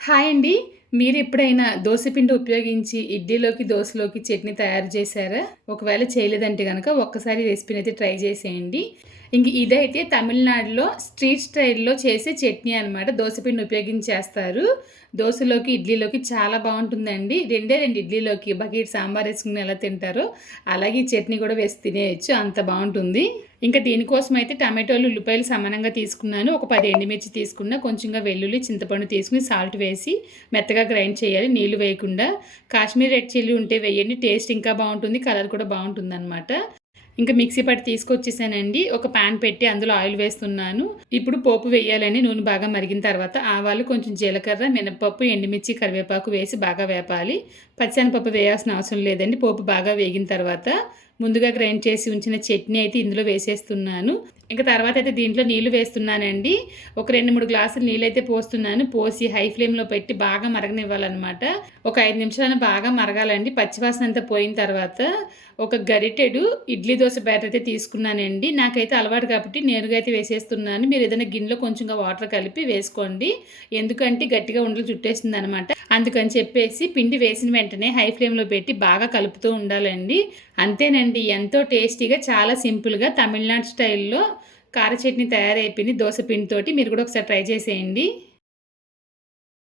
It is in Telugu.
హాయ్ అండి. మీరెప్పుడైనా దోసపిండి ఉపయోగించి ఇడ్లీలోకి, దోసలోకి చట్నీ తయారు చేశారా? ఒకవేళ చేయలేదంటే గనక ఒక్కసారి రెసిపీనైతే ట్రై చేసేయండి. ఇదైతే తమిళనాడులో స్ట్రీట్ స్టైల్‌లో చేసే చట్నీ అనమాట. దోసపిండి ఉపయోగించి చేస్తారు. దోసలోకి, ఇడ్లీలోకి చాలా బావుంటుందండి. రెండే 2 ఇడ్లీలోకి బకెట్ సాంబారేసుకొని ఎలా తింటారో, అలాగే ఈ చట్నీ కూడా వేసి తినేయొచ్చు. అంత బావుంటుంది. దీనికోసమైతే టమాటోలు, ఉల్లిపాయలు సమానంగా తీసుకున్నాను. ఒక 10 ఎండుమిర్చి తీసుకున్నా. కొంచెంగా వెల్లుల్లి, చింతపండు తీసుకొని సాల్ట్ వేసి మెత్తగా గ్రైండ్ చేయాలి నీళ్లు వేయకుండా. కాశ్మీర్ రెడ్ చిల్లీ ఉంటే వేయండి. టేస్ట్ ఇంకా బావుంటుంది. కలర్ కూడా బావుంటుందనమాట. మిక్సీ పట్టి తీసుకొచ్చేసానండి. ఒక పాన్ పెట్టి అందులో ఆయిల్ వేస్తున్నాను. ఇప్పుడు పోపు వేయాలని నూనె బాగా మరిగిన తర్వాత ఆవాలు, కొంచెం జీలకర్ర, మినపప్పు, ఎండుమిర్చి, కరివేపాకు వేసి బాగా వేపాలి. పచ్చెనపప్పు వేయాల్సిన అవసరం లేదండి. పోపు బాగా వేగిన తర్వాత ముందుగా గ్రైండ్ చేసి ఉంచిన చట్నీ అయితే ఇందులో వేసేస్తున్నాను. తర్వాత అయితే దీంట్లో నీళ్లు వేస్తున్నానండి. ఒక 2, 3 గ్లాసులు నీళ్ళైతే పోస్తున్నాను. పోసి హై ఫ్లేమ్‌లో పెట్టి బాగా మరగనివ్వాలనమాట. ఒక 5 నిమిషాలు బాగా మరగాలండి. పచ్చివాసన అంతా పోయిన తర్వాత ఒక గరిటెడు ఇడ్లీ దోస బ్యాటర్ అయితే తీసుకున్నానండి. నాకైతే అలవాటు కాబట్టి నేరుగా అయితే వేసేస్తున్నాను. మీరు ఏదైనా గిన్నెలో కొంచెంగా వాటర్ కలిపి వేసుకోండి. ఎందుకంటే గట్టిగా ఉండలు చుట్టేస్తుందనమాట. అందుకని చెప్పేసి పిండి వేసిన వెంటనే హై ఫ్లేమ్‌లో పెట్టి బాగా కలుపుతూ ఉండాలండి. అంతేనండి. ఎంతో టేస్టీగా చాలా సింపుల్‌గా తమిళనాడు స్టైల్‌లో కార చట్నీ తయారైపోయింది దోస పిండితోటి. మీరు కూడా ఒకసారి ట్రై చేసేయండి.